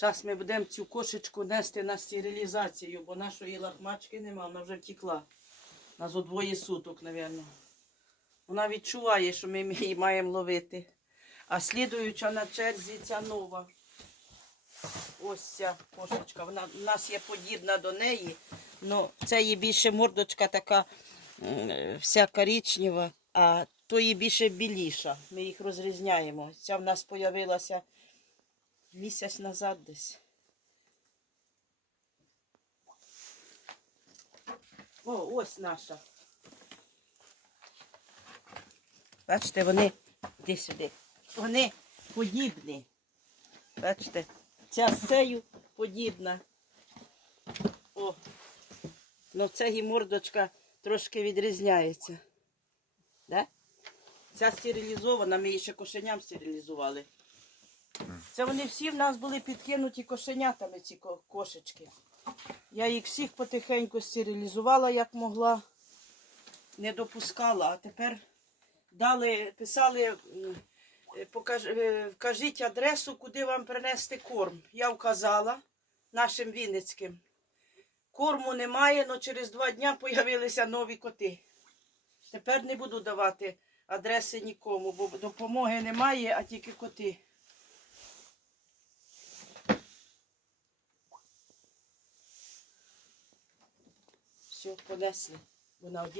Зараз ми будемо цю кошечку нести на стерилізацію, бо нашої лахмачки нема, вона вже втекла. На зо двоє суток, мабуть. Вона відчуває, що ми її маємо ловити. А слідуюча на черзі ця нова. Ось ця кошечка. Вона в нас є подібна до неї. Ну, це її більше мордочка така вся коричнева, а то її більше біліша. Ми їх розрізняємо. Ця в нас з'явилася місяць назад десь. О, ось наша. Бачите, вони іди сюди. Вони подібні. Бачите, ця з цею подібна. О, ну це і мордочка трошки відрізняється. Да? Ця стерилізована, ми її ще кошеням стерилізували. Це вони всі в нас були підкинуті кошенятами, ці кошечки. Я їх всіх потихеньку стерилізувала, як могла, не допускала, а тепер дали, писали, е, покаж, е, вкажіть адресу, куди вам принести корм. Я вказала нашим Вінницьким. Корму немає, але через два дні з'явилися нові коти. Тепер не буду давати адреси нікому, бо допомоги немає, а тільки коти. se eu pudesse mudar o dia.